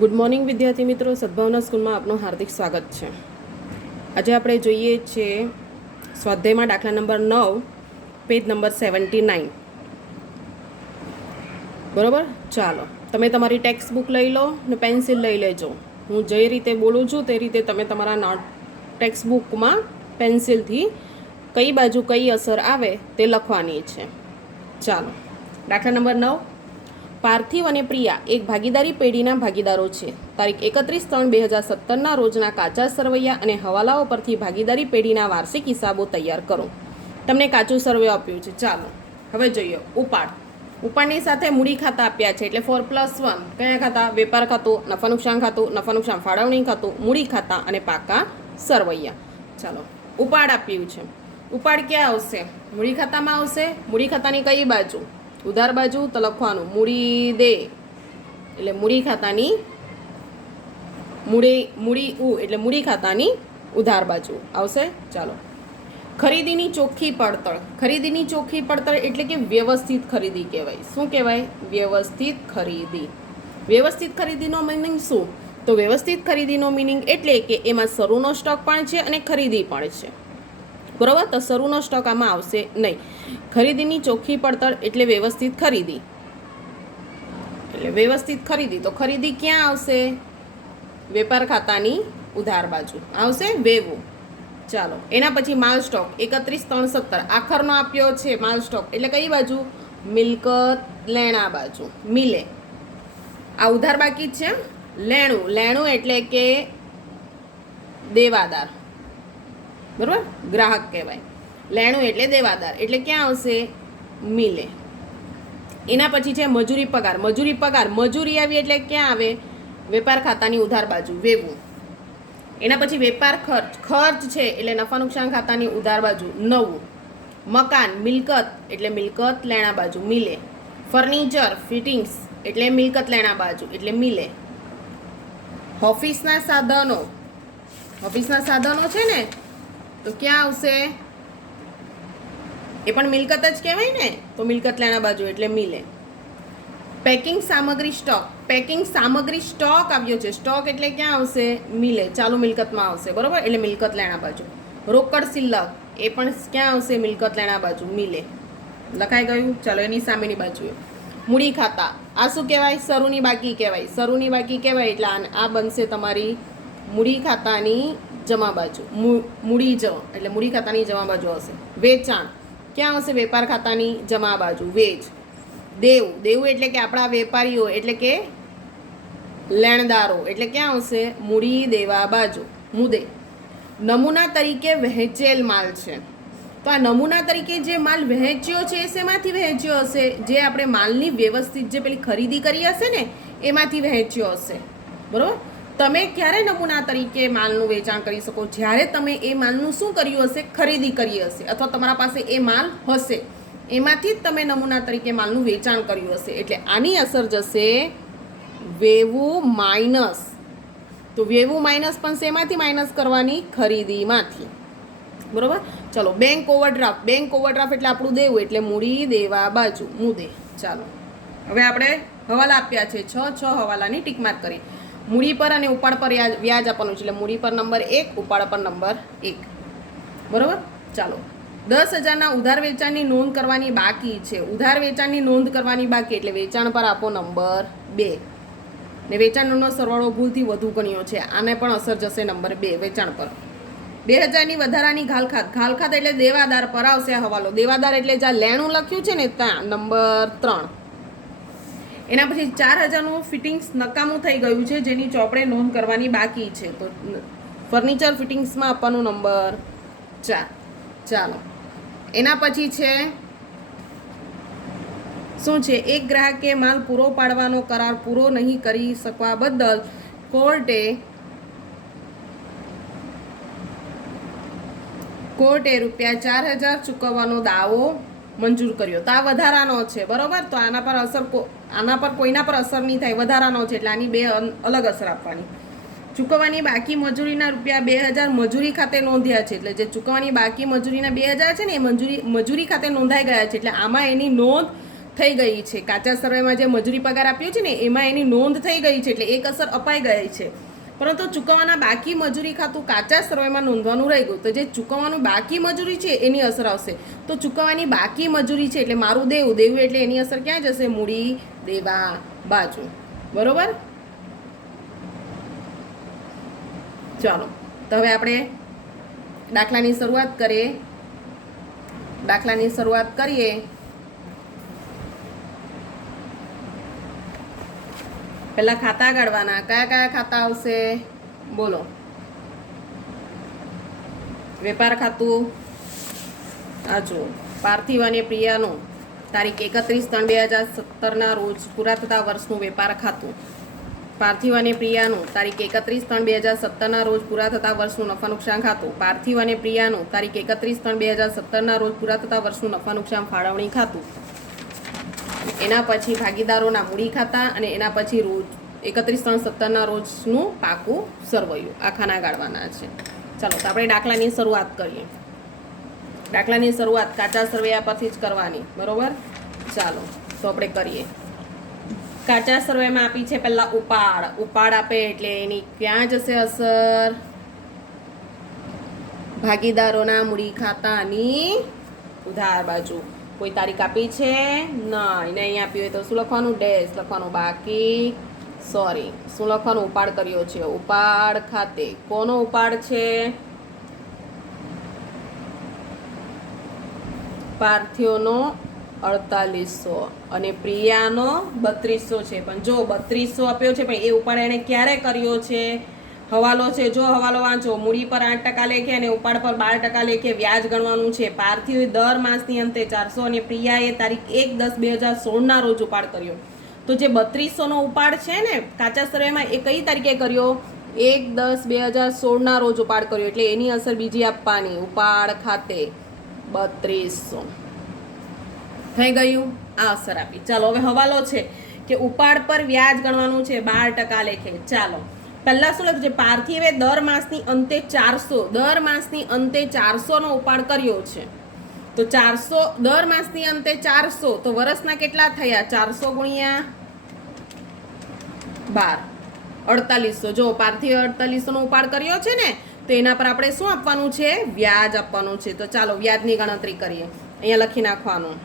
Good morning વિદ્યાર્થી મિત્રો, સદભાવના સ્કૂલમાં આપનું હાર્દિક સ્વાગત છે. આજે આપણે જોઈએ છીએ સ્વાધ્યાયમાં દાખલા નંબર 9, પેજ નંબર 79. બરાબર, ચાલો તમે તમારી ટેક્સ્ટ બુક લઈ લો ને પેન્સિલ લઈ લેજો. હું જે રીતે બોલું છું તે રીતે તમે તમારા ટેક્સ્ટ બુકમાં પેન્સિલથી કઈ બાજુ કઈ અસર આવે તે લખવાની છે. ચાલો, દાખલા નંબર 9. પાર્થિવ અને પ્રિયા એક ભાગીદારી પેઢીના ભાગીદારો છે. તારીખ 31/3/2017ના રોજના કાચા સરવૈયા અને હવાલાઓ પરથી ભાગીદારી પેઢીના વાર્ષિક હિસાબો તૈયાર કરો. તમને કાચું સરવૈયું આપ્યું છે. ચાલો હવે જોઈએ ઉપાડ. ઉપાડની સાથે મૂડી ખાતા આપ્યા છે, એટલે 4+1. કયા ખાતા? વેપાર ખાતું, નફા નુકસાન ખાતું, નફા નુકસાન ફાળવણી ખાતું, મૂડી ખાતા અને પાકા સરવૈયા. ચાલો, ઉપાડ આપ્યું છે. ઉપાડ ક્યાં આવશે? મૂડી ખાતામાં આવશે. મૂડી ખાતાની કઈ બાજુ? ઉધાર બાજુ. તો લખવાનું મૂડી દે, એટલે મૂડી ખાતાની એટલે મૂડી ખાતાની ઉધાર બાજુ આવશે. ચાલો, ખરીદીની ચોખ્ખી પડતર. ખરીદીની ચોખ્ખી પડતર એટલે કે વ્યવસ્થિત ખરીદી કહેવાય. શું કહેવાય? વ્યવસ્થિત ખરીદી. વ્યવસ્થિત ખરીદીનો મિનિંગ શું? તો વ્યવસ્થિત ખરીદીનો મિનિંગ એટલે કે એમાં શરૂનો સ્ટોક પણ છે અને ખરીદી પણ છે. બરાબર, તો શરૂનો સ્ટોક આમાં આવશે નહીં. ખરીદીની ચોખ્ખી પડતર એટલે વ્યવસ્થિત ખરીદી. એટલે વ્યવસ્થિત ખરીદી, તો ખરીદી ક્યાં આવશે? વેપાર ખાતાની ઉધાર બાજુ આવશે, વેવું. ચાલો, એના પછી માલ સ્ટોક 31/3/17 આખરનો આપ્યો છે. માલ સ્ટોક એટલે કઈ બાજુ? મિલકત લેણા બાજુ, મિલે. આ ઉધાર બાકી જ છે. લેણું, લેણું એટલે કે દેવાદાર. બરાબર, ગ્રાહક કહેવાય. લેણું એટલે દેવાદાર, એટલે ક્યાં આવશે? મિલે. એના પછી છે મજૂરી પગાર. મજૂરી પગાર, મજૂરી આવી એટલે ક્યાં આવે? વેપાર ખાતાની ઉધાર બાજુ, વેવું. એના પછી વેપાર ખર્ચ. ખર્ચ છે એટલે નફા નુકસાન ખાતાની ઉધાર બાજુ, નવું. મકાન, મિલકત એટલે મિલકત લેણા બાજુ, મિલે. ફર્નિચર, ફિટિંગ્સ એટલે મિલકત લેણા બાજુ, એટલે મિલે. ઓફિસના સાધનો, ઓફિસના સાધનો છે ને, તો ક્યાં આવશે? એ પણ મિલકત જ કહેવાય ને, તો મિલકત લેણા બાજુ એટલે મિલે. પેકિંગ સામગ્રી સ્ટોક. પેકિંગ સામગ્રી સ્ટોક આવ્યો છે. સ્ટોક એટલે ક્યાં આવશે? મિલે, ચાલુ મિલકતમાં આવશે. બરોબર, એટલે મિલકત લેણા બાજુ. રોકડ શિલ્લક, એ પણ ક્યાં આવશે? મિલકત લેણા બાજુ, મિલે. લખાઈ ગયું. ચાલો, એની સામેની બાજુએ મૂડી ખાતા. આ શું કહેવાય? શરૂની બાકી કહેવાય. શરૂની બાકી કહેવાય એટલે આ બનશે તમારી મૂડી ખાતાની જમા બાજુ. મૂડી એટલે મૂડી ખાતાની જમા બાજુ આવશે. વેચાણ ક્યાં આવશે? વેપાર ખાતાની જમા બાજુ, વેચ. દેવું, દેવું એટલે કે આપણા વેપારીઓ એટલે કે લેણદારો, એટલે ક્યાં આવશે? મૂડી દેવા બાજુ, મુદે. નમૂના તરીકે વહેંચેલ માલ છે. તો આ નમૂના તરીકે જે માલ વહેંચ્યો છે એ શેમાંથી વહેંચ્યો હશે? જે આપણે માલની વ્યવસ્થિત જે પેલી ખરીદી કરી હશે ને એમાંથી વહેંચ્યો હશે. બરાબર, તમે ક્યારે નમૂના તરીકે માલનું વેચાણ કરી શકો? જ્યારે તમે એ માલનું શું કર્યું હશે? ખરીદી કરી હશે, અથવા તમારા પાસે એ માલ હશે, એમાંથી જ તમે નમૂના તરીકે માલનું વેચાણ કર્યું હશે. એટલે આની અસર જશે વેવું માઇનસ. તો વેવું માઇનસ પણ શેમાંથી માઇનસ કરવાની? ખરીદીમાંથી. બરાબર, ચલો. Bank overdraft. બેંક ઓવરડ્રાફ્ટ એટલે આપણું દેવું, એટલે મૂડી દેવા બાજુ, મુદે. ચાલો, હવે આપણે હવાલા આપ્યા છે. 6 હવાલાની ટીક માર્ક કરી. મૂડી પર અને ઉપાડ પર વ્યાજ આપવાનું છે, એટલે મૂડી પર નંબર 1, ઉપાડ પર નંબર 1. બરાબર, ચાલો. 10,000ના ઉધાર વેચાણની નોંધ કરવાની બાકી છે. ઉધાર વેચાણની નોંધ કરવાની બાકી એટલે વેચાણ પર આપો નંબર 2. ને વેચાણનો સરવાળો ભૂલથી વધુ ગણ્યો છે, આને પણ અસર જશે નંબર 2 વેચાણ પર. 2,000ની વધારાની ઘાલખાત. ઘાલખાત એટલે દેવાદાર પર આવશે હવાલો. દેવાદાર એટલે જ્યાં લેણું લખ્યું છે ને ત્યાં નંબર 3. એના પછી 4,000નું ફિટિંગ્સ નકામું થઈ ગયું છે, જેની ચોપડે નોંધ કરવાની બાકી છે. તો ફર્નિચર ફિટિંગ્સમાં આપવાનું નંબર 4. ચાલો, એના પછી છે શું છે? એક ગ્રાહકે માલ પૂરો પાડવાનો કરાર પૂરો નહીં કરી શકવા બદલ કોર્ટે ₹4,000 ચૂકવવાનો દાવો મંજૂર કર્યો. તો આ વધારાનો છે. બરોબર, તો આના પર કોઈના પર અસર નહીં થાય, વધારાનો છે, એટલે આની 2 અલગ અસર આપવાની. ચૂકવવાની બાકી મજૂરીના ₹2,000 મજૂરી ખાતે નોંધ્યા છે, એટલે જે ચૂકવવાની બાકી મજૂરીના 2,000 છે ને એ મજૂરી ખાતે નોંધાઈ ગયા છે, એટલે આમાં એની નોંધ થઈ ગઈ છે. કાચા સર્વેમાં જે મજૂરી પગાર આપ્યો છે ને એમાં એની નોંધ થઈ ગઈ છે, એટલે એક અસર અપાઈ ગઈ છે. પરંતુ ચૂકવવાના બાકી મજૂરી ખાતું કાચા સર્વેમાં નોંધવાનું રહી ગયું. તો જે ચૂકવવાનું બાકી મજૂરી છે એની અસર આવશે. તો ચૂકવવાની બાકી મજૂરી છે એટલે મારું દેવું એટલે એની અસર ક્યાં જશે? મૂડી દેવા બાજુ. બરોબર? ચાલો તો હવે આપણે દાખલાની શરૂઆત કરીએ. પહેલા ખાતા કાઢવાના. કયા ખાતા આવશે? બોલો. વેપાર ખાતું આ જો પાર્થિવ અને પ્રિયાનું તારીખ 31/3/2017 રોજ પૂરા થતા વર્ષનું વેપાર ખાતું. પાર્થિવ અને પ્રિયાનું તારીખ 31/3/2017 રોજ પૂરા થતા વર્ષનું નફા નુકસાન ખાતું. પાર્થિવ અને પ્રિયાનું તારીખ 31/3/2017 રોજ પૂરા થતા વર્ષનું નફા નુકસાન ફાળવણી ખાતું. એના પછી ભાગીદારોના મૂડી ખાતા અને એના પછી રોજ 31/3/17 રોજનું પાકું સરવૈયું. આ ખાના ગાળવાના છે. ચાલો તો આપણે દાખલાની શરૂઆત કરીએ. દાખલાની શરૂઆત કાચા સરવૈયા પરથી જ કરવાની. બરોબર? ચાલો તો આપણે કરીએ. કાચા સર્વેમાં આપી છે પહેલા ઉપાડ આપે એટલે એની ક્યાં જશે અસર? ભાગીદારોના મૂડી ખાતાની ઉધાર બાજુ. કોઈ તારીખ આપી છે? ના, એને અહીંયા આપી હોય તો શું લખવાનું? ડેશ લખવાનું. બાકી શું લખવાનું? ઉપાડ કર્યો છે. ઉપાડ ખાતે કોનો ઉપાડ છે? પાર્થિવનો 4800 અને પ્રિયાનો 3200 છે. પણ જો 3200 આપ્યો છે પણ એ ઉપાડ એને ક્યારે કર્યો છે? હવાલો છે. જો હવાલો વાંચો. મૂડી પર 8% લેખે અને ઉપાડ પર 12% લેખે વ્યાજ ગણવાનું છે. પાર્થિવે દર માસની અંતે 400 અને પ્રિયાએ તારીખ 1/10/2016 રોજ ઉપાડ કર્યો. તો જે 3200 નો ઉપાડ છે ને કાચા સર્વેમાં એ કઈ તારીખે કર્યો? 1/10/2016 રોજ ઉપાડ કર્યો. એટલે એની અસર બીજી આપવાની. ઉપાડ ખાતે 3200 થઈ ગયું. આ અસર આપી. ચાલો હવે હવાલો છે કે ઉપાડ પર વ્યાજ ગણવાનું છે 12% લેખે. ચાલો પહેલા શું લખ્યું છે? પાર્થિવે દર માસની અંતે 400 નો ઉપાડ કર્યો છે. તો 400 દર માસની અંતે 400 તો વર્ષના કેટલા થયા? 400 ગુણ્યા 12 4800. જો પાર્થિવે 4800 નો ઉપાડ કર્યો છે ને તો એના પર આપણે શું આપવાનું છે? વ્યાજ આપવાનું છે. તો ચાલો વ્યાજની ગણતરી કરીએ. અહીંયા લખી નાખવાનું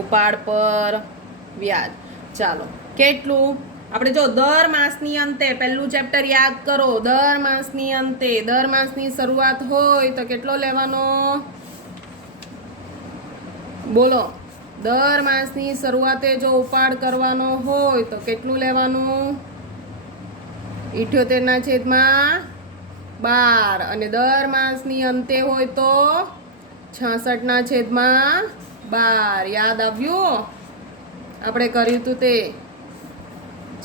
ઉપાડ પર વ્યાજ. ચાલો કેટલું? આપણે જો દર માસની અંતે પહેલું ચેપ્ટર યાદ કરો. દર માસની શરૂઆત હોય તો કેટલો લેવાનો? બોલો. દર માસની શરૂઆતે જો ઉપાડ કરવાનો હોય તો કેટલું લેવાનું? 78/12 અને દર માસની અંતે હોય તો 66/12. યાદ આવ્યું? આપણે કર્યું હતું તે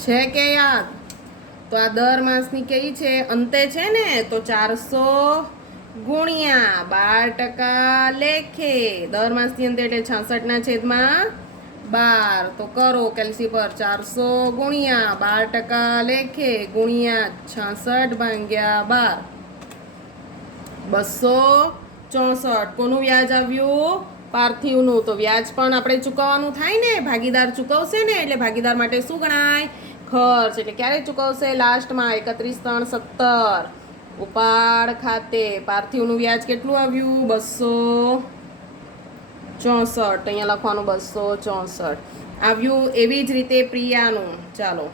છે કે યાદ? તો આ દર માસની કઈ છે? અંતે છે ને. તો 400 ગુણ્યા 12% લેખે. દર માસની અંતે એટલે 66/12. તો કરો કેલ્સી પર. 400 ગુણ્યા 12% લેખે ગુણ્યા 66/12 264. કોનું વ્યાજ આવ્યું? પાર્થિવનું. તો વ્યાજ પણ આપણે ચૂકવવાનું થાય ને. ભાગીદાર ચૂકવશે ને એટલે ભાગીદાર માટે શું ગણાય? ખર્ચ. એટલે ક્યારે ચૂકવશે? લાસ્ટમાં 31/3/17. ઉપાડ ખાતે પાર્થિવનું વ્યાજ કેટલું આવ્યું? 264. અહીંયા લખવાનું 264 આવ્યું. એવી જ રીતે પ્રિયાનું. ચાલો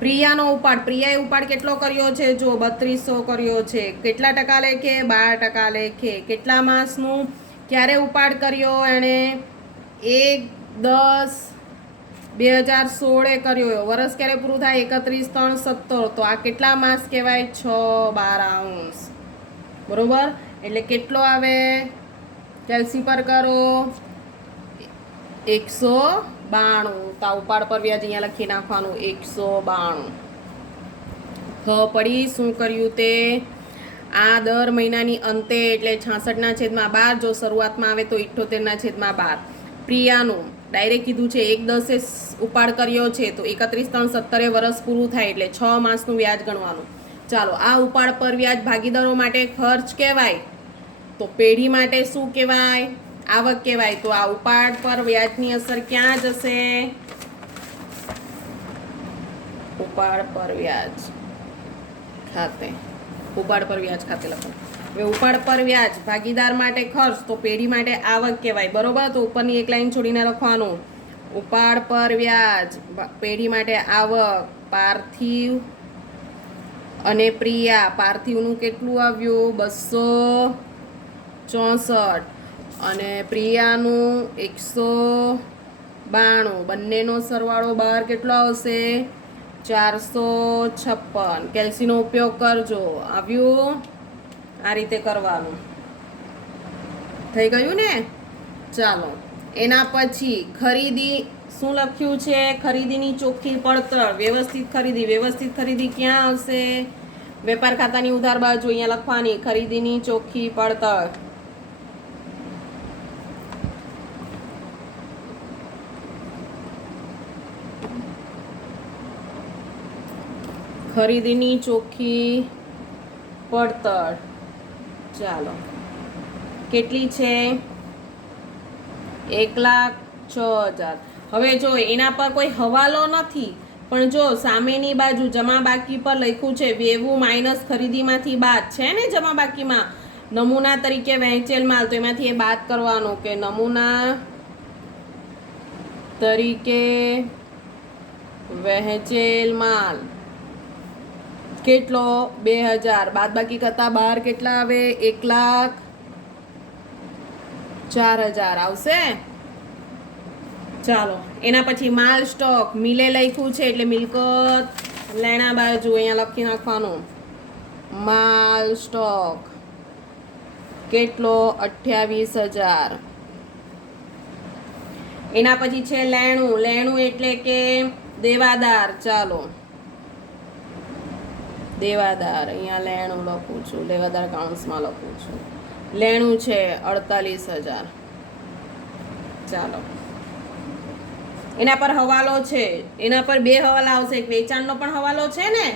પ્રિયાનો ઉપાડ. પ્રિયાએ ઉપાડ કેટલો કર્યો છે? જો 3200 કર્યો છે. કેટલા ટકા લેખે? 12% લેખે. કેટલા માસનું? ક્યારે ઉપાડ કર્યો એણે? 1/10/2016 કર્યો. વર્ષ ક્યારે પૂરું થાય? 31/3/17. તો આ કેટલા માસ કહેવાય? 6/12. બરોબર? એટલે કેટલો આવે? કેલ્સી પર કરો. 192. તો આ ઉપાડ પર વ્યાજ અહીંયા લખી નાખવાનું 192. પડી શું કર્યું તે? આ દર મહિનાની અંતે એટલે 66/12. જો શરૂઆતમાં આવે તો 78/12. પ્રિયાનું ડાયરેક્ટ કીધું છે 1/10 ઉપાડ કર્યો છે તો 31/3/17 વર્ષ પૂરું થાય એટલે 6 માસનું વ્યાજ ગણવાનું. ચાલો આ ઉપાડ પર વ્યાજ ભાગીદારો માટે ખર્ચ કહેવાય. તો પેઢી માટે શું કહેવાય? આવક કહેવાય. તો આ ઉપાડ પર વ્યાજની અસર ક્યાં જશે? ઉપાડ પર વ્યાજ ખાતે. ઉપાડ પર વ્યાજ ખાતે લખો. હવે ઉપાડ પર વ્યાજ ભાગીદાર માટે ખર્ચ, તો પેઢી માટે આવક કહેવાય. બરોબર, તો ઉપરની એક લાઈન છોડીને લખવાનું ઉપાડ પર વ્યાજ પેઢી માટે આવક. પાર્થિવ અને પ્રિયા, પાર્થિવનું કેટલું આવ્યું? 264 અને પ્રિયાનું 192. બંનેનો સરવાળો બહાર કેટલો આવશે? 456. કેલ્સીનો ઉપયોગ કરજો. આવ્યું? આ રીતે કરવાનું. થઈ ગયું ને? ચાલો, એના પછી ખરીદી શું લખ્યું છે? ખરીદીની ચોખ્ખી પડતર. વ્યવસ્થિત ખરીદી. વ્યવસ્થિત ખરીદી ક્યાં આવશે? વેપાર ખાતાની ઉધાર બાજુ અહીંયા લખવાની. ખરીદીની ચોખ્ખી પડતર. ખરીદીની ચોખ્ખી પડતર. ચાલો, કેટલી છે? 1,06,000. હવે જો એના પર કોઈ હવાલો નથી, પણ જો સામેની બાજુ જમા બાકી પર લખ્યું છે વેવું માઇનસ ખરીદીમાંથી બાદ છે ને જમા બાકીમાં નમૂના તરીકે વહેંચેલ માલ, તો એમાંથી એ બાદ કરવાનું કે નમૂના તરીકે વહેંચેલ માલ કેટલો? 2,000. બાદ બાકી કરતા બહાર કેટલા આવે? 1,04,000 આવશે. ચાલો, એના પછી માલ સ્ટોક. મિલે લખ્યું છે એટલે મિલકત લેણા બાજુ અહીંયા લખી નાખવાનું. માલ સ્ટોક કેટલો? 28,000. એના પછી છે લેણું. લેણું એટલે કે દેવાદાર. ચાલો, દેવાદાર અહીંયા લેણું લખું છું, દેવાદાર કાઉન્સમાં લખું છું. લેણું છે 48,000. ચાલો, એના પર હવાલો છે. એના પર 2 હવાલા આવશે. એક વેચાણનો પણ હવાલો છે ને.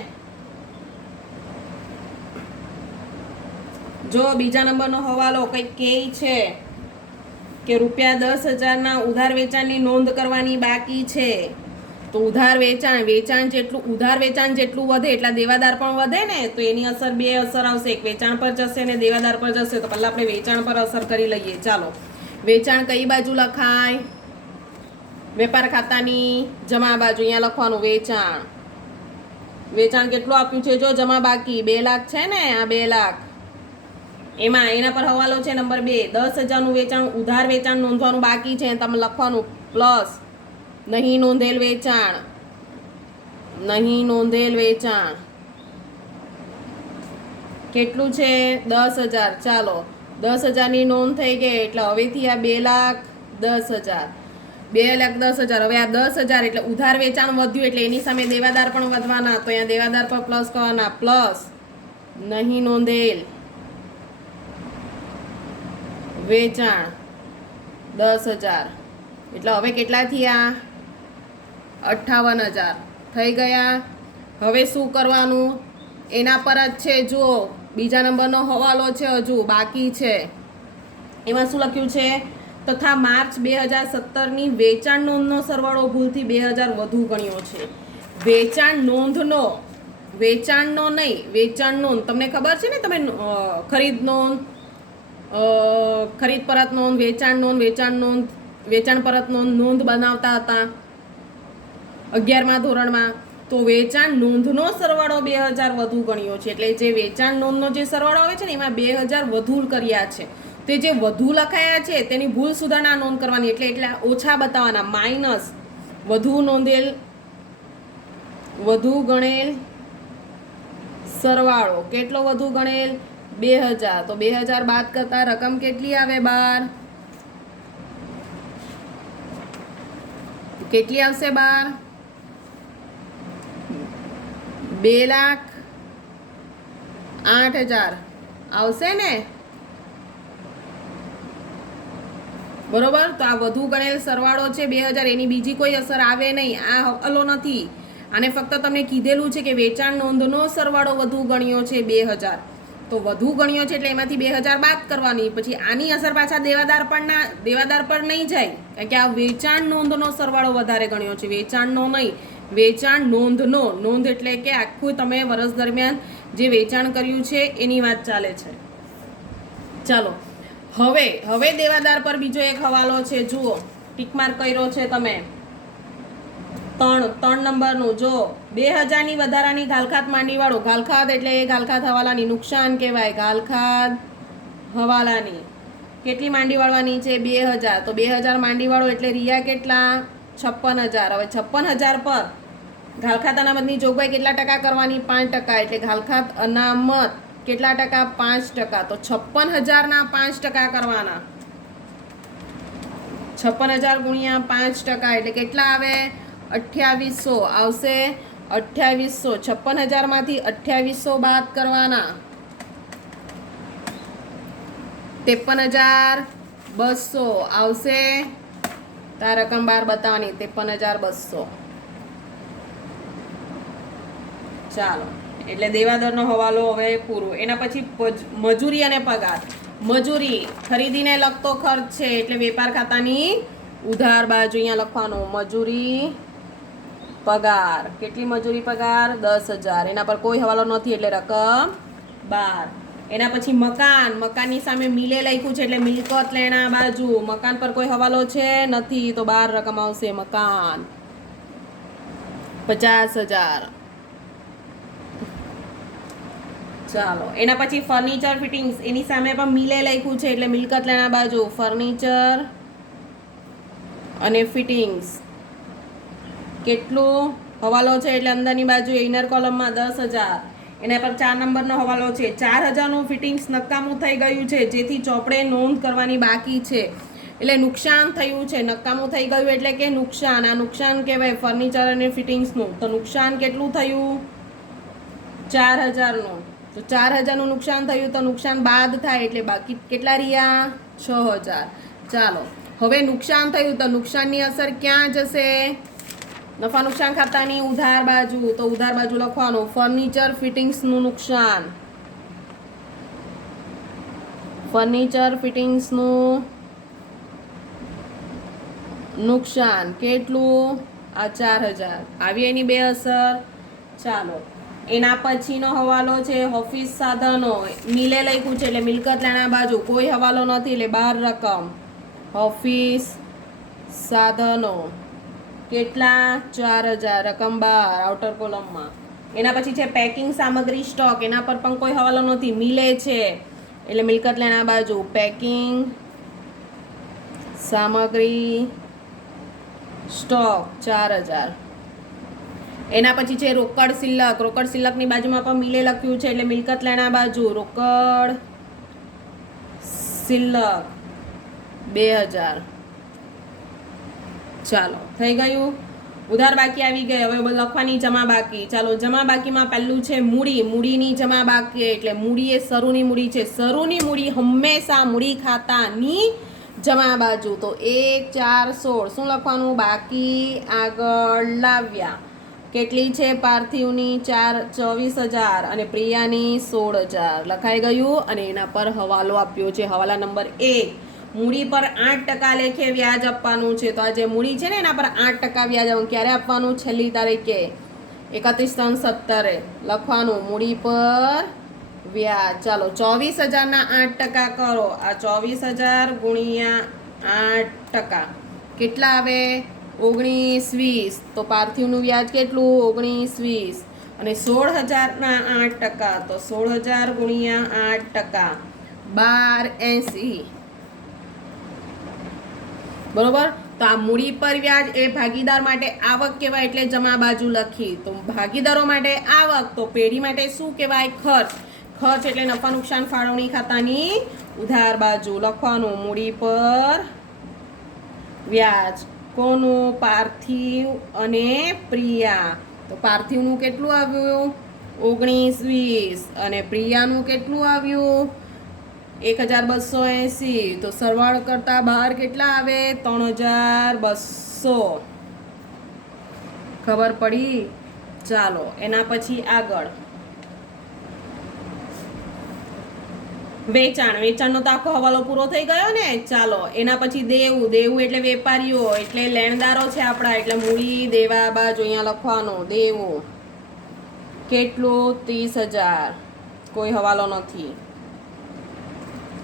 જો બીજા નંબરનો હવાલો કંઈક કહે છે કે ₹10,000 ઉધાર વેચાણની નોંધ કરવાની બાકી છે. તો ઉધાર વેચાણ જેટલું વધે એટલા દેવાદાર પણ વધે ને. તો એની અસર 2 અસર આવશે. એક વેચાણ પર જશે અને દેવાદાર પર જશે. તો પહેલા આપણે વેચાણ પર અસર કરી લઈએ. ચાલો, વેચાણ કઈ બાજુ લખાય? વેપાર ખાતાની જમા બાજુ અહીંયા લખવાનું વેચાણ. વેચાણ કેટલું આપ્યું છે? જો જમા બાકી 2 લાખ છે ને, આ 2 લાખ. એમાં એના પર હવાલો છે નંબર 2. 10,000નું વેચાણ ઉધાર વેચાણ નોંધવાનું બાકી છે. તમે લખવાનું પ્લસ નહીં નોંધેલ વેચાણ. નહીં નોંધેલ વેચાણ કેટલું છે? 10,000. ચાલો, 10,000ની નોંધ થઈ ગઈ એટલે હવેથી આ 2,10,000. 2,10,000. હવે આ 10,000 એટલે ઉધાર વેચાણ વધ્યું એટલે એની સામે દેવાદાર પણ વધવાના. તો અહીંયા દેવાદાર પર પ્લસ કરવાના. પ્લસ નહીં નોંધેલ વેચાણ 10,000. એટલે હવે કેટલા થયા? 58,000 થઈ ગયા. હવે શું કરવાનું? એના પર જ છે. જો બીજા નંબરનો હવાલો છે, હજુ બાકી છે. એમાં શું લખ્યું છે? તથા માર્ચ 2017ની વેચાણ નોંધનો સરવાળો ભૂલથી 2,000 વધુ ગણ્યો છે. વેચાણ નોંધનો, વેચાણનો નહીં, વેચાણ નોંધ. તમને ખબર છે ને, તમે ખરીદ નોંધ, ખરીદ પરત નોંધ, વેચાણ નોંધ, વેચાણ પરત નોંધ બનાવતા હતા 11મા ધોરણમાં. તો વેચાણ નોંધનો સરવાળો 2,000 વધુ ગણ્યો છે. એટલે જે વેચાણ નોંધનો જે સરવાળો આવે છે ને એમાં 2,000 વધુ કર્યા છે. તે જે વધુ લખાયા છે તેની ભૂલ સુધારણા નોંધ કરવાની. એટલે ઓછા બતાવવાના. માઇનસ વધુ ગણેલ સરવાળો. કેટલો વધુ ગણેલ? 2,000. તો 2,000 બાદ કરતા રકમ કેટલી આવે? 12. કેટલી આવશે? 12. 2,08,000 આવશે ને? બરોબર. તો આ વધુ ગણેલ સરવાળો છે 2,000. એની બીજી કોઈ અસર આવે નહીં. આ હવાલો નથી. આને ફક્ત તમને કીધેલું છે કે વેચાણ નોંધનો સરવાળો વધુ ગણ્યો છે 2,000. તો વધુ ગણ્યો છે એટલે એમાંથી 2000 બાદ કરવાની. પછી આની અસર પાછા દેવાદાર પર નહીં જાય, કારણ કે આ વેચાણ નોંધનો સરવાળો વધારે ગણ્યો છે, વેચાણનો નહીં, વેચાણ નોંધનો. નોંધ એટલે કે આખું તમે વર્ષ દરમિયાન જે વેચાણ કર્યું છે એની વાત ચાલે છે. ચાલો હવે દેવાદાર પર બીજો એક હવાલો છે, જુઓ ટીક માર્ક કર્યો છે તમે, 3 નંબરનું. જો 2000 ની વધારાની ઘાલખાત માંડીવાળો, ઘાલખાત એટલે એ ઘાલખાત હવાલાની નુકસાન કહેવાય. ઘાલખાત હવાલાની કેટલી માંડી વાળવાની છે? 2000. તો 2000 માંડી વાળો એટલે રિયા કેટલા? 56000. હવે 56000 પર ઘાલખાત અનામતની જોગવાઈ કેટલા ટકા કરવાની? 5%. એટલે ઘાલખાત અનામત કેટલા ટકા? 5%. તો 56000 ના 5% કરવાના. 56000 ગુણ્યા 5% એટલે કેટલા આવે? 2800 આવશે. 2800. 56000 માંથી 2800 બાદ કરવાના. 53200 આવશે. તાર રકમ બાર બતાવવાની, 53200. ચાલો, એટલે દેવાદારનો હવાલો હવે પૂરો. એના પછી મજૂરી અને પગાર. મજૂરી ખરીદીને લગતો ખર્ચ છે એટલે વેપાર ખાતાની ઉધાર બાજુ અહીંયા લખવાનું. મજૂરી પગાર કેટલી? મજૂરી પગાર 10000. એના પર કોઈ હવાલો નથી એટલે રકમ 12. એના પછી મકાનની સામે મિલે લખ્યું છે એટલે મિલકત લેણા બાજુ. મકાન પર કોઈ હવાલો છે નથી તો 12 રકમ આવશે. મકાન 50000. ચાલો, એના પછી ફર્નિચર ફિટિંગ્સ, એની સામે પણ મિલે લખ્યું છે એટલે મિલકત લેણા બાજુ. ફર્નિચર અને ફિટિંગ્સ કેટલું હવાલો છે એટલે અંદરની બાજુ ઇનર કોલમમાં 10000. એના પર 4 નંબરનો હવાલો છે. 4000નું ફિટિંગ્સ નકામું થઈ ગયું છે જેથી ચોપડે નોંધ કરવાની બાકી છે, એટલે નુકસાન થયું છે. નકામું થઈ ગયું એટલે કે નુકસાન. આ નુકસાન કહેવાય ફર્નિચર અને ફિટિંગ્સનું. તો નુકસાન કેટલું થયું? 4000નું. તો 4000નું નુકસાન થયું તો નુકસાન બાદ થાય એટલે બાકી કેટલા રહ્યા? 6000. ચાલો, હવે નુકસાન થયું તો નુકસાનની અસર ક્યાં જશે? નફા નુકસાન ખાતાની ઉધાર બાજુ. તો ઉધાર બાજુ લખવાનું ફર્નિચર ફિટિંગ્સનું નુકસાન. ફર્નિચર ફિટિંગ્સનું નુકસાન કેટલું? આ 4000. આવી એની બે અસર. ચાલો, એના પછીનો હવાલો છે ઓફિસ સાધનો. મિલે લખ્યું છે એટલે મિલકત લેણા બાજુ. કોઈ હવાલો નથી એટલે 12 રકમ. ઓફિસ સાધનો કેટલા? 4000. રકમ 12 આઉટર કોલમમાં. એના પછી છે પેકિંગ સામગ્રી સ્ટોક. એના પર પણ કોઈ હવાલો નથી, મિલે છે એટલે મિલકત લેણા બાજુ. પેકિંગ સામગ્રી સ્ટોક 4000. એના પછી છે રોકડ શિલ્લક. રોકડ શિલ્લકની બાજુમાં પણ મિલે લખ્યું છે એટલે મિલકત લેણા બાજુ. રોકડ શિલ્લક 2000. ચાલો, થઈ ગયું. ઉધાર બાકી આવી ગઈ. હવે લખવાની જમા બાકી. ચાલો, જમા બાકીમાં પહેલું છે મૂડી. મૂડીની જમા બાકી એટલે મૂડી એ શરૂની મૂડી છે. શરૂની મૂડી હંમેશા મૂડી ખાતાની જમા બાજુ. તો 1 4 16 શું લખવાનું? બાકી આગળ લાવ્યા. કેટલી છે? પાર્થિવની 24000 અને પ્રિયાની 16000. લખાઈ ગયું. અને એના પર હવાલો આપ્યો છે. હવાલા નંબર 1. મૂડી પર 8% લેખે વ્યાજ આપવાનું છે. તો આ જે મૂડી છે ને એના પર 8% વ્યાજ આપવાનું. ક્યારે આપવાનું? છેલ્લી તારીખે 31/3/17 લખવાનું મૂડી પર વ્યાજ. ચાલો, 24000 ના 8% કરો. આ 24000 ગુણ્યા 8% કેટલા આવે? 19-20. તો પાર્થિવનું વ્યાજ કેટલું? 19-20. અને 16000 ના 8%. તો 16000 ગુણ્યા 8% 1280. બરોબર. તો આ મૂડી પર વ્યાજ એ ભાગીદાર માટે આવક કહેવાય એટલે જમા બાજુ લખી. તો ભાગીદારો માટે આવક, તો પેઢી માટે શું કહેવાય? ખર્ચ. ખર્ચ એટલે નફા નુકસાન ફાળવણી ખાતાની ઉધાર બાજુ લખવાનું. મૂડી પર વ્યાજ કોનું? પાર્થિવ અને પ્રિયા. તો પાર્થિવનું કેટલું આવ્યું? 19-20. અને પ્રિયાનું કેટલું આવ્યું? 1280. તો સરવાળો કરતા બહાર કેટલા આવે? 3200. ખબર પડી? ચાલો, એના પછી આગળ વેચાણ, વેચાણનો તો આખો હવાલો પૂરો થઈ ગયો ને. ચાલો એના પછી દેવું, દેવું એટલે વેપારીઓ એટલે લેણદારો છે આપણા, એટલે મૂડી દેવા બાજુ અહીંયા લખવાનું દેવું. કેટલું? 30,000. કોઈ હવાલો નથી.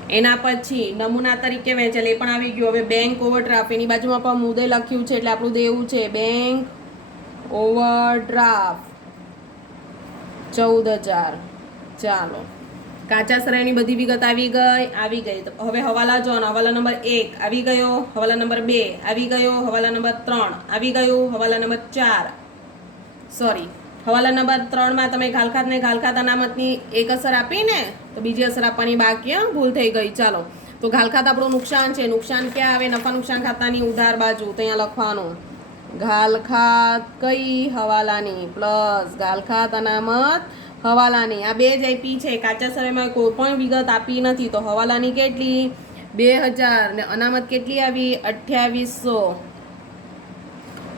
એના પછી નમૂના તરીકે વેચેલ એ પણ આવી ગયું. હવે બેંક ઓવરડ્રાફ્ટ એની બાજુમાં પણ મુદ્દે લખ્યું છે એટલે આપણું દેવું છે બેંક ઓવરડ્રાફ્ટ 14,000. ચાલો કાચા સરાયની બધી વિગત આવી ગઈ. તો હવે હવાલા જો, હવાલા નંબર 1 આવી ગયો, હવાલા નંબર 2 આવી ગયો, હવાલા નંબર 3 આવી ગયું, હવાલા નંબર 4 સોરી હવાલા નંબર 3 માં તમે ઘાલખાત ને ઘાલખાત અનામતની એક અસર આપી ને, તો બીજી અસર આપવાની બાકી. ભૂલ થઈ ગઈ. ચાલો તો ઘાલખાત આપણું નુકસાન છે. નુકસાન ક્યાં આવે? નફા નુકસાન ખાતાની ઉધાર બાજુ. તો અહીંયા લખવાનું ઘાલખાત કઈ? હવાલાની પ્લસ ઘાલખાત અનામત હવાલાની. આ બે જ આપી છે, કાચા સરાયમાં કોઈ પણ વિગત આપી નથી. તો હવાલાની કેટલી? 2,000 ને અનામત કેટલી આવી? 2800.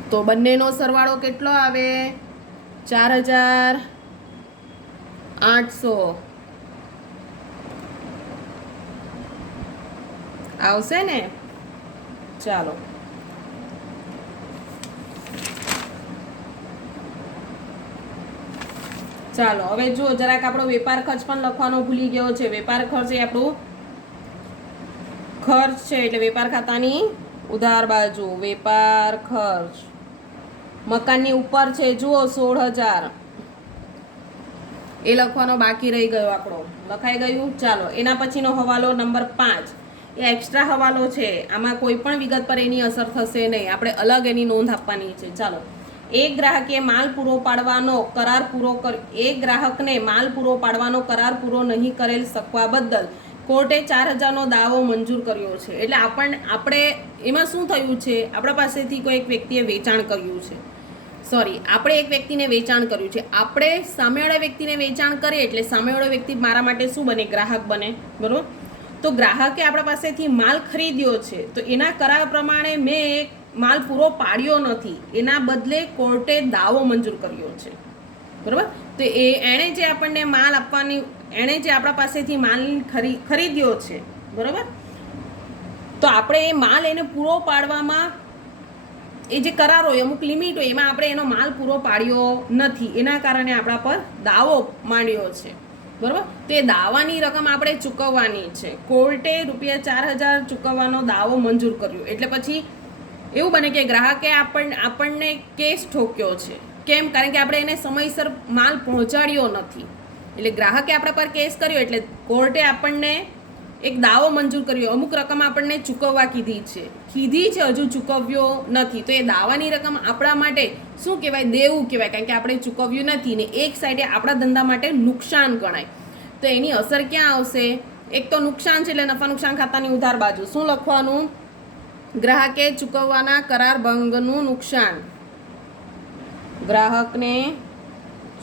તો બંનેનો સરવાળો કેટલો આવે? 4,800 આવશે ને. ચાલો ચાલો હવે જુઓ, જરાક આપણો વેપાર ખર્ચ પણ લખવાનો ભૂલી ગયો છે. વેપાર ખર્ચ એ આપણું ખર્ચ છે, એટલે વેપાર ખાતાની ઉધાર બાજુ વેપાર ખર્ચ. મકાનની ઉપર છે જુઓ 16,000 એ લખવાનો બાકી રહી ગયો આંકડો. લખાઈ ગયું. ચાલો એના પછીનો હવાલો નંબર 5 એ એક્સ્ટ્રા હવાલો છે. આમાં કોઈ પણ વિગત પર એની અસર થશે નહીં, આપણે અલગ એની નોંધ આપવાની છે. ચાલો એક ગ્રાહકે માલ પૂરો પાડવાનો કરાર પૂરો એક ગ્રાહકને માલ પૂરો પાડવાનો કરાર પૂરો નહીં કરેલ શકવા બદલ કોર્ટે 4,000નો દાવો મંજૂર કર્યો છે. એટલે આપણે એમાં શું થયું છે? આપણા પાસેથી કોઈ એક વ્યક્તિએ વેચાણ કર્યું છે. આપણે એક વ્યક્તિને વેચાણ કર્યું છે. આપણે સામેવાળા વ્યક્તિને વેચાણ કરીએ એટલે સામેવાળો વ્યક્તિ મારા માટે શું બને? ગ્રાહક બને. બરોબર? તો ગ્રાહકે આપણા પાસેથી માલ ખરીદ્યો છે, તો એના કરાર પ્રમાણે મેં માલ પૂરો પાડ્યો નથી, એના બદલે કોર્ટે દાવો મંજૂર કર્યો છે. બરોબર? તો એણે જે આપણને માલ આપવાની, એણે જે આપણા પાસેથી માલ ખરીદ્યો છે, બરોબર, તો આપણે એ માલ એને પૂરો પાડવામાં એ જે કરાર હોય, અમુક લિમિટ હોય, એમાં આપણે એનો માલ પૂરો પાડ્યો નથી, એના કારણે આપણા પર દાવો માંડ્યો છે. બરોબર? તો એ દાવાની રકમ આપણે ચૂકવવાની છે. કોર્ટે ₹4,000 ચૂકવવાનો દાવો મંજૂર કર્યો. એટલે પછી એવું બને કે ગ્રાહકે આપણને કેસ ઠોક્યો છે. કેમ? કારણ કે આપણે એને સમયસર માલ પહોંચાડ્યો નથી. એટલે ગ્રાહકે આપણા પર કેસ કર્યો એટલે કોર્ટે આપણને એક દાવો મંજૂર કર્યો. અમુક રકમ આપણને ચૂકવવા કીધી છે, હજુ ચૂકવ્યો નથી. તો એ દાવાની રકમ આપણા માટે શું કહેવાય? દેવું કહેવાય, કારણ કે આપણે ચૂકવ્યું નથી ને એક સાઈડે આપણા ધંધા માટે નુકસાન ગણાય. તો એની અસર ક્યાં આવશે? એક તો નુકસાન છે એટલે નફા નુકસાન ખાતાની ઉધાર બાજુ શું લખવાનું? ગ્રાહકે ચૂકવવાના કરાર ભંગનું નુકસાન. ગ્રાહકને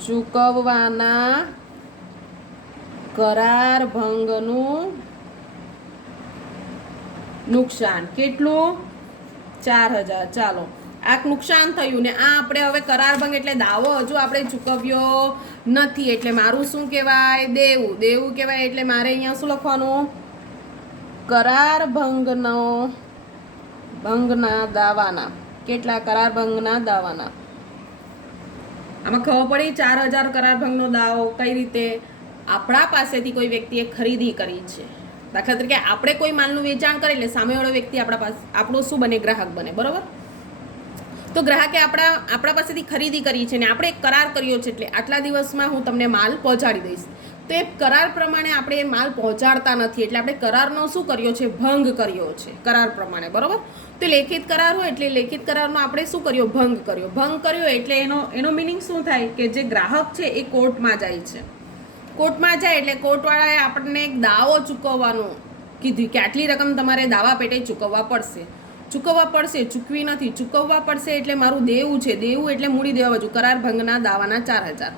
ચૂકવવાના કરાર ભંગનું નુકસાન. કેટલું? 4,000. ચાલો આ નુકસાન થયું ને આ આપણે હવે કરાર ભંગ એટલે દાવો હજુ આપણે ચૂકવ્યો નથી, એટલે મારું શું કહેવાય? દેવું. દેવું કહેવાય એટલે મારે અહીંયા શું લખવાનું? કરાર ભંગના દાવાના. કેટલા કરાર ભંગના દાવાના? આમાં ખબર પડી 4,000 કરાર ભંગનો દાવો કઈ રીતે? આપણા પાસેથી કોઈ વ્યક્તિએ ખરીદી કરી છે. દાખલા તરીકે આપણે કોઈ માલનું વેચાણ કરે એટલે સામેવાળો વ્યક્તિ આપણા પાસે આપણો શું બને? ગ્રાહક બને. બરોબર? તો ગ્રાહકે આપણા પાસેથી ખરીદી કરી છે ને આપણે એક કરાર કર્યો છે, એટલે આટલા દિવસમાં હું તમને માલ પહોંચાડી દઈશ. તો એ કરાર પ્રમાણે આપણે એ માલ પહોંચાડતા નથી, એટલે આપણે કરારનો શું કર્યો છે? ભંગ કર્યો છે કરાર પ્રમાણે. બરોબર? તો લેખિત કરાર હોય એટલે લેખિત કરારનો આપણે શું કર્યો? ભંગ કર્યો. ભંગ કર્યો એટલે એનો મિનિંગ શું થાય? કે જે ગ્રાહક છે એ કોર્ટમાં જાય છે. કોર્ટમાં જાય એટલે કોર્ટવાળાએ આપણને એક દાવો ચૂકવવાનું કીધું કે આટલી રકમ તમારે દાવા પેટે ચૂકવવા પડશે. ચૂકવવી નથી, ચૂકવવા પડશે. એટલે મારું દેવું છે. દેવું એટલે મૂડી દેવા બાજુ કરાર ભંગના દાવાના 4,000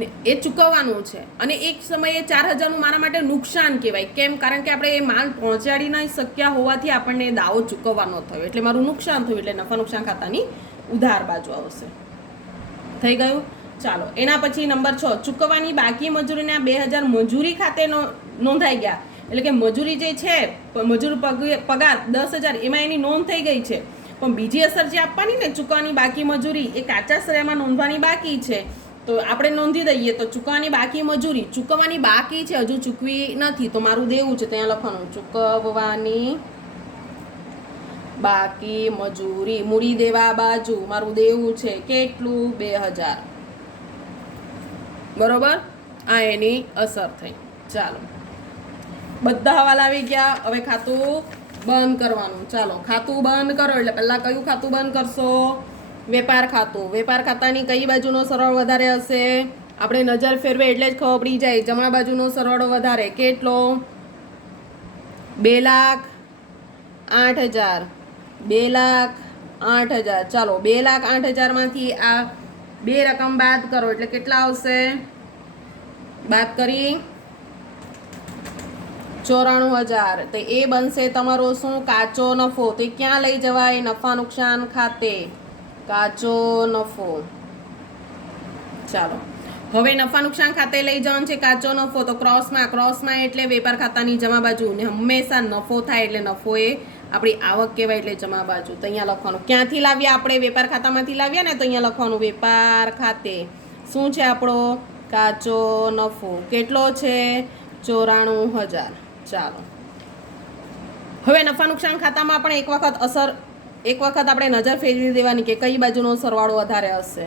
ને એ ચૂકવવાનું છે. અને એક સમયે 4,000નું મારા માટે નુકસાન કહેવાય. કેમ? કારણ કે આપણે એ માલ પહોંચાડી નહીં શક્યા હોવાથી આપણને દાવો ચૂકવવાનો થયો, એટલે મારું નુકસાન થયું. એટલે નફા નુકસાન ખાતાની ઉધાર બાજુ આવશે. થઈ ગયું? ચાલો એના પછી નંબર 6, ચૂકવવાની બાકી મજૂરીના 2,000 મજૂરી ખાતેનો નોંધાઈ ગયા, એટલે કે મજૂરી જે છે મજૂર પગાર 10,000 એમાં એની નોંધ થઈ ગઈ છે, પણ બીજી અસર જે આપવાની ને ચૂકવવાની બાકી મજૂરી એ કાચા શ્રેયમાં નોંધવાની બાકી છે, તો આપણે નોંધી દઈએ તો ચૂકવવાની બાકી મજૂરી ચૂકવવાની બાકી છે, હજુ ચૂકવી નથી, તો મારું દેવું છે ત્યાં લખવાનું ચૂકવવાની બાકી મજૂરી, મૂડી દેવા બાજુ મારું દેવું છે કેટલું 2,000, બરોબર. આ એની અસર થઈ. ચાલો બધા હવાલા આવી ગયા, હવે ખાતું બંધ કરવાનું. ચાલો ખાતું બંધ કરો એટલે પહેલા કયું ખાતું બંધ કરશો? વેપાર ખાતું. વેપાર ખાતાની કઈ બાજુનો સરવાળો વધારે હશે? આપણે નજર ફેરવે એટલે જ ખબર પડી જાય, જમણા બાજુનો સરવાળો વધારે. કેટલો? 2,08,000. 2,08,000. ચાલો 2,08,000 માંથી આ બે રકમ બાદ કરો એટલે કેટલા આવશે? બાદ કરી 94,000. તો એ બનશે તમારો શું? કાચો નફો. તો ક્યાં લઈ જવાય? નફા નુકસાન ખાતે. કાચો નફો. ચાલો હવે નફા નુકસાન ખાતે લઈ જવાનું છે કાચો નફો, તો ક્રોસમાં એટલે વેપાર ખાતાની જમા બાજુ, ને હંમેશા નફો થાય એટલે નફો એ આપણી આવક કહેવાય એટલે જમા બાજુ. તો અહીંયા લખવાનું ક્યાંથી લાવ્યા આપણે? વેપાર ખાતામાંથી લાવ્યા ને, તો અહીંયા લખવાનું વેપાર ખાતે શું છે આપણો? કાચો નફો. કેટલો છે? 94,000. ચાલો હવે નફા નુકસાન ખાતામાં પણ એક વખત આપણે નજર ફેરવી દેવાની કે કઈ બાજુનો સરવાળો વધારે હશે.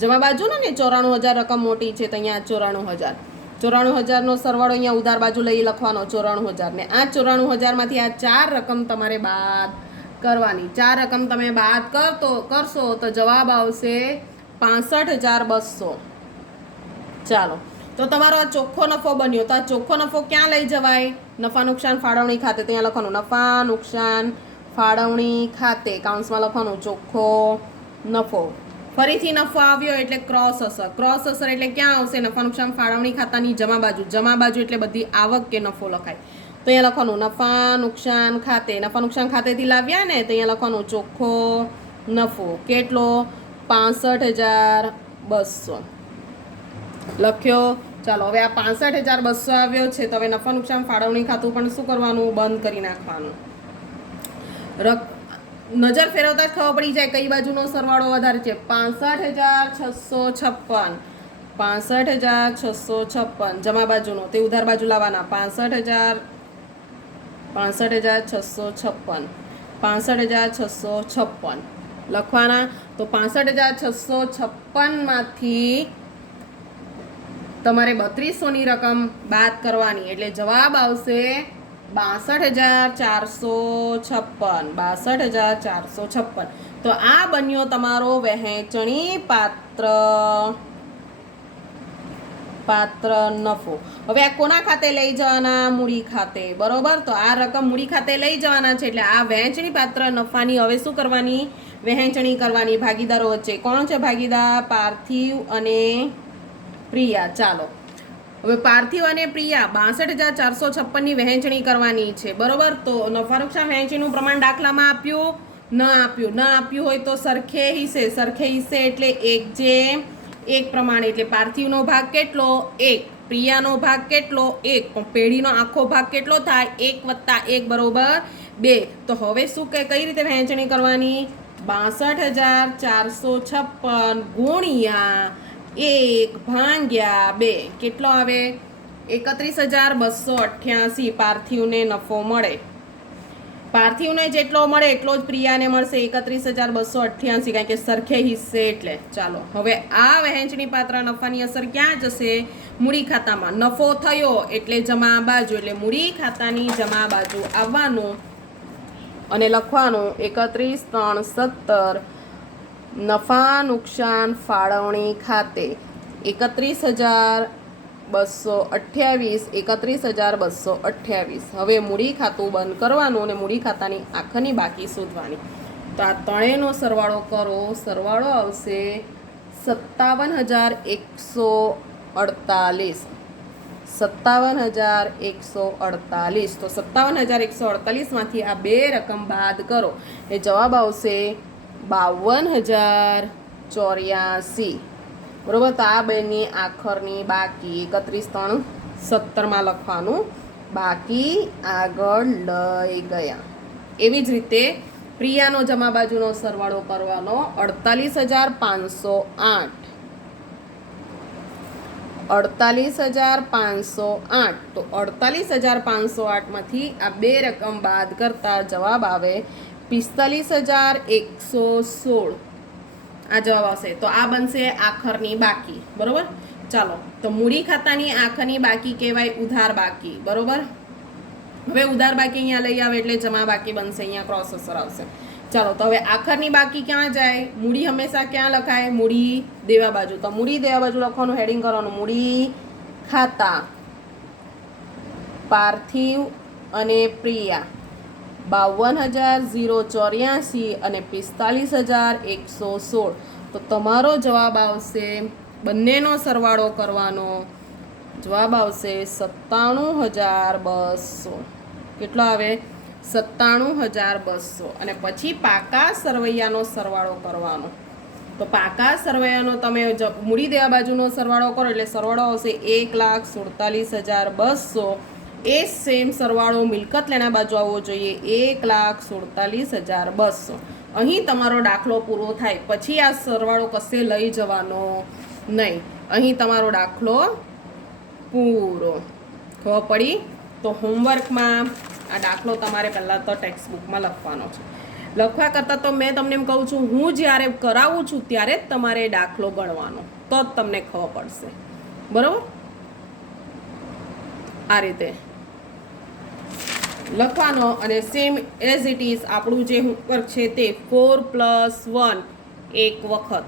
જમા બાજુ ને 94,000 રકમ મોટી છે, તો અહીંયા 94,000. 94,000નો સરવાળો અહીંયા ઉધાર બાજુ લઈ લખવાનો 94,000, ને આ 94,000 માંથી આ 4 રકમ તમારે બાદ કરવાની. 4 રકમ તમે બાદ કરશો તો જવાબ આવશે 65,200. ચાલો તો તમારો આ ચોખ્ખો નફો બન્યો. તો આ ચોખ્ખો નફો ક્યાં લઈ જવાય? નફા નુકસાન ફાળવણી ખાતે. ત્યાં લખવાનું નફા નુકસાન ફાળવણી ખાતે, કાઉન્સમાં લખવાનું ચોખ્ખો નફો. ફરીથી નફો આવ્યો એટલે ક્રોસ અસર. ક્રોસ અસર એટલે ક્યાં આવશે? નફા નુકસાન ફાળવણી ખાતાની જમા બાજુ. જમા બાજુ એટલે બધી આવક કે નફો લખાય. તો અહીંયા લખવાનું નફા નુકસાન ખાતે. નફા નુકસાન ખાતેથી લાવ્યા ને, તો અહીંયા લખવાનું ચોખ્ખો નફો. કેટલો? 65,200 લખ્યો. ચાલો હવે આ 65,200 આવ્યો છે, તો હવે નફા નુકસાન ફાળવણી ખાતું પણ શું કરવાનું? બંધ કરી નાખવાનું. નજર ફેરવતા જ ખબર પડી જાય કઈ બાજુનો સરવાળો વધારે છે. 65,656. 65,656 જમા બાજુનો, તે ઉધાર બાજુ લાવવાના. 65,656. 65,656 લખવાના. તો 65,656 માંથી તમારે 3200ની રકમ બાદ કરવાની, એટલે જવાબ આવશે 62,456. 62,456. તો આ બન્યો તમારો વહેંચણી પાત્ર નફો. હવે આ કોના ખાતે લઈ જવાના? મૂડી ખાતે. બરોબર. તો આ રકમ મૂડી ખાતે લઈ જવાના છે, એટલે આ વહેંચણી પાત્ર નફાની હવે શું કરવાની? વહેંચણી કરવાની ભાગીદારો વચ્ચે. કોણ છે ભાગીદાર? પાર્થિવ અને પ્રિયા. ચાલો હવે પાર્થિવ અને પ્રિયા 62,456ની વહેંચણી કરવાની છે. બરોબર. તો નફા નુકસાન વહેંચણીનું પ્રમાણ દાખલામાં આપ્યું? ન આપ્યું હોય તો સરખે હિસ્સે એટલે 1:1 પ્રમાણે. એટલે પાર્થિવનો ભાગ કેટલો? 1. પ્રિયાનો ભાગ કેટલો? 1. પણ પેઢીનો આખો ભાગ કેટલો થાય? 1 + 1 = 2. તો હવે શું કઈ રીતે વહેંચણી કરવાની? 62,456 ગુણ્યા 1/2. કેટલો આવે? 31,288 પાર્થિવને નફો મળે. પાર્થિવને જેટલો મળે એટલો જ પ્રિયાને મળશે, 31,288, કારણ કે સરખે હિસ્સે એટલે. ચાલો હવે આ વહેંચણી પાત્ર નફાની અસર ક્યાં જશે? મૂડી ખાતામાં. નફો થયો એટલે જમા બાજુ, એટલે મૂડી ખાતાની જમા બાજુ આવવાનું અને લખવાનું 31,317 નફા નુકસાન ફાળવણી ખાતે. 31,228. હવે મૂડી ખાતું બંધ કરવાનું અને મૂડી ખાતાની આખરની બાકી શોધવાની. તો આ ત્રણેયનો સરવાળો કરો. સરવાળો આવશે 57,148. 57,148. તો 57,148 માંથી આ બે રકમ બાદ કરો, એ જવાબ આવશે 52,084. બરોબર. તો આ બેની આખરની બાકી 31,317 લખવાનું બાકી આગળ લઈ ગયા. એવી જ રીતે પ્રિયાનો જમા બાજુનો સરવાળો કરવાનો 48,508. 48,508. તો 48,508માંથી આ બે રકમ બાદ કરતા જવાબ આવે 45,116. આ જવાબ આવશે. તો આ બનશે આખરની બાકી. બરોબર. ચાલો, તો મૂડી ખાતાની આખરની બાકી કહેવાય ઉધાર બાકી. બરોબર. હવે ઉધાર બાકી અહીંયા લઈ આવે એટલે જમા બાકી બનશે. અહીંયા ક્રોસ અસર આવશે. ચાલો, તો હવે આખરની બાકી ક્યાં જાય? મૂડી હંમેશા ક્યાં લખાય? મૂડી દેવા બાજુ. તો મૂડી દેવા બાજુ લખવાનું, હેડિંગ કરવાનું મૂડી ખાતા પાર્થિવ અને પ્રિયા 52,084 અને 45,116. તો તમારો જવાબ આવશે, બંનેનો સરવાળો કરવાનો, જવાબ આવશે 97,200. કેટલો આવે? 97,200. અને પછી પાકા સરવૈયાનો સરવાળો કરવાનો. તો પાકા સરવૈયાનો તમે મૂડી દેવા બાજુનો સરવાળો કરો એટલે સરવાળો આવશે 1,47,200. એ સેમ સરવાળો મિલકત લેણા બાજુ આવવો જોઈએ 1,47,200. અહીં તમારો દાખલો પૂરો થાય. પછી આ સરવાળો કશે લઈ જવાનો નહીં. અહીં તમારો દાખલો પૂરો. ખબર પડી? તો હોમવર્કમાં આ દાખલો તમારે પહેલાં તો ટેક્સ્ટ બુકમાં લખવાનો છે. લખવા કરતાં તો મેં તમને એમ કહું છું, હું જ્યારે કરાવું છું ત્યારે જ તમારે દાખલો ગણવાનો, તો જ તમને ખબર પડશે. બરાબર? આ રીતે લખવાનો અને સેમ એઝ ઇટ ઇઝ આપણું જે હોમવર્ક છે તે 4+1 એક વખત